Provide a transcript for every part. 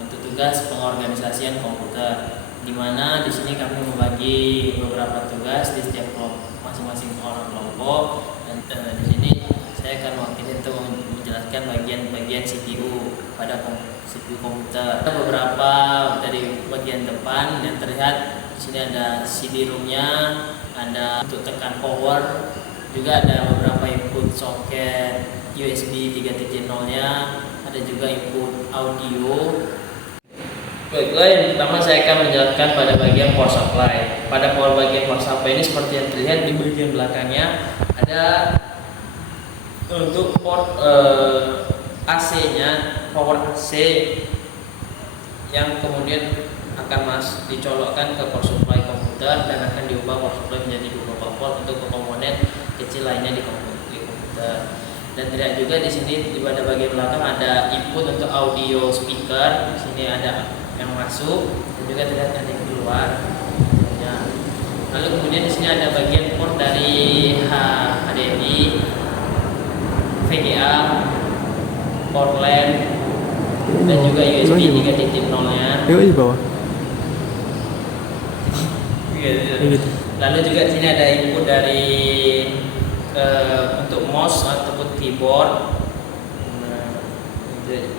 untuk tugas pengorganisasian komputer, di mana di sini kami membagi beberapa tugas di setiap masing-masing orang kelompok, dan di sini saya akan mewakili untuk menjelaskan bagian-bagian CPU pada CPU komputer. Ada beberapa dari bagian depan yang terlihat. Di sini ada CD-ROM-nya, ada untuk tekan power, juga ada beberapa input soket USB 3.0-nya, ada juga input audio. Baiklah, yang pertama saya akan menjelaskan pada bagian power supply. Pada bagian power supply ini seperti yang terlihat di bagian belakangnya ada untuk port AC-nya, power AC yang kemudian akan dicolokkan ke power supply komputer dan akan diubah power supply menjadi 24 volt untuk komponen kecil lainnya di komputer. Dan terlihat juga di sini pada bagian belakang ada input untuk audio speaker. Di sini ada yang masuk dan juga terlihat ada yang keluar. Ya. Lalu kemudian di sini ada bagian port dari HDMI, VGA, port LAN, dan juga USB 3.0-nya. Di bawah. Lalu juga di sini ada input dari untuk mouse ataupun keyboard.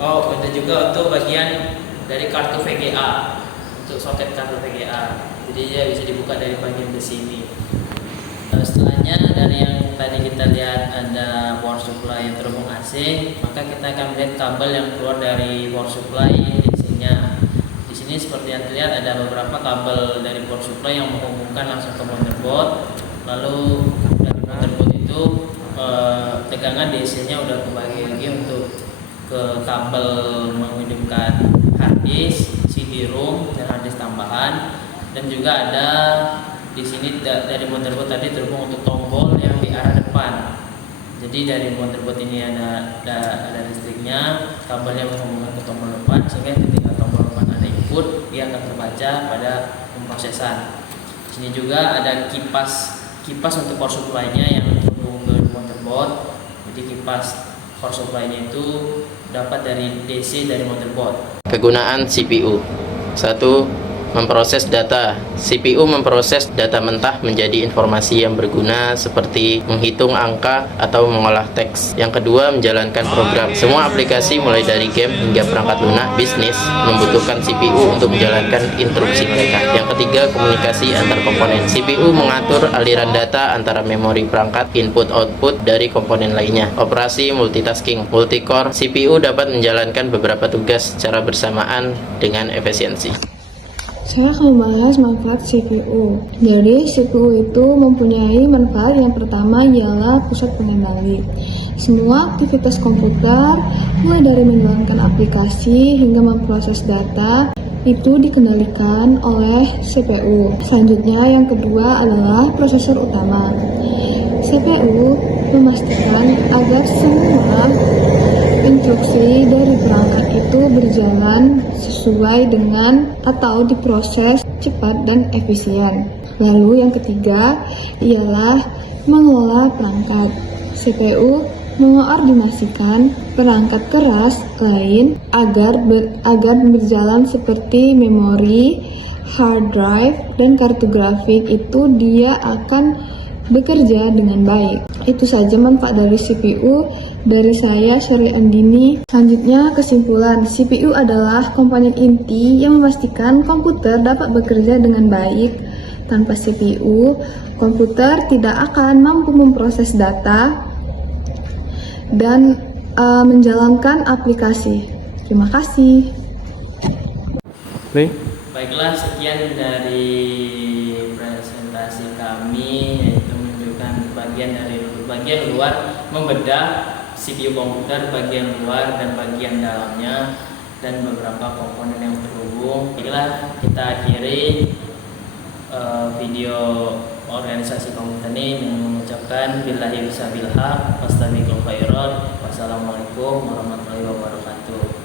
Ada juga untuk bagian dari kartu VGA, untuk soket kartu VGA. Jadi dia bisa dibuka dari bagian di sini. Setelahnya dari yang tadi kita lihat ada power supply yang terhubung AC, maka kita akan melihat kabel yang keluar dari power supply DC-nya. Di sini seperti yang terlihat ada beberapa kabel dari power supply yang menghubungkan langsung ke motherboard. Lalu dari motherboard itu tegangan DC-nya udah kebagi lagi untuk ke kabel menghidupkan hard disk, CD-ROM dan hard disk tambahan. Dan juga ada di sini dari motherboard tadi terhubung untuk tombol yang di arah depan. Jadi dari motherboard ini ada listriknya, kabel yang menghubungkan ke tombol depan, sehingga ketika tombol depan ada input, dia akan terbaca pada pemrosesan. Di sini juga ada kipas untuk power supply-nya yang terhubung ke motherboard. Jadi kipas power supply-nya itu dapat dari DC dari motherboard. Kegunaan CPU. 1. Memproses data. CPU memproses data mentah menjadi informasi yang berguna seperti menghitung angka atau mengolah teks. Yang kedua, menjalankan program. Semua aplikasi mulai dari game hingga perangkat lunak bisnis membutuhkan CPU untuk menjalankan instruksi mereka. Yang ketiga, komunikasi antar komponen. CPU mengatur aliran data antara memori perangkat, input-output dari komponen lainnya. Operasi multitasking. Multicore, CPU dapat menjalankan beberapa tugas secara bersamaan dengan efisiensi. Saya akan membahas manfaat CPU. Jadi, CPU itu mempunyai manfaat yang pertama ialah pusat pengendali. Semua aktivitas komputer, mulai dari menjalankan aplikasi hingga memproses data, itu dikendalikan oleh CPU. Selanjutnya, yang kedua adalah prosesor utama. CPU memastikan agar semua instruksi dari perangkat itu berjalan sesuai dengan atau diproses cepat dan efisien. Lalu yang ketiga ialah mengelola perangkat. CPU mengkoordinasikan perangkat keras lain agar berjalan seperti memori, hard drive, dan kartu grafik itu dia akan bekerja dengan baik. Itu saja manfaat dari CPU dari saya, Syari Andini. Selanjutnya kesimpulan, CPU adalah komponen inti yang memastikan komputer dapat bekerja dengan baik. Tanpa CPU, komputer tidak akan mampu memproses data dan menjalankan aplikasi. Terima kasih. Baiklah, sekian dari presentasi kami, yaitu menunjukkan bagian luar, membedah CPU komputer bagian luar dan bagian dalamnya dan beberapa komponen yang terhubung. Baiklah, kita akhiri video organisasi komputer ini dengan mengucapkan billahi wassalamualaikum warahmatullahi wabarakatuh.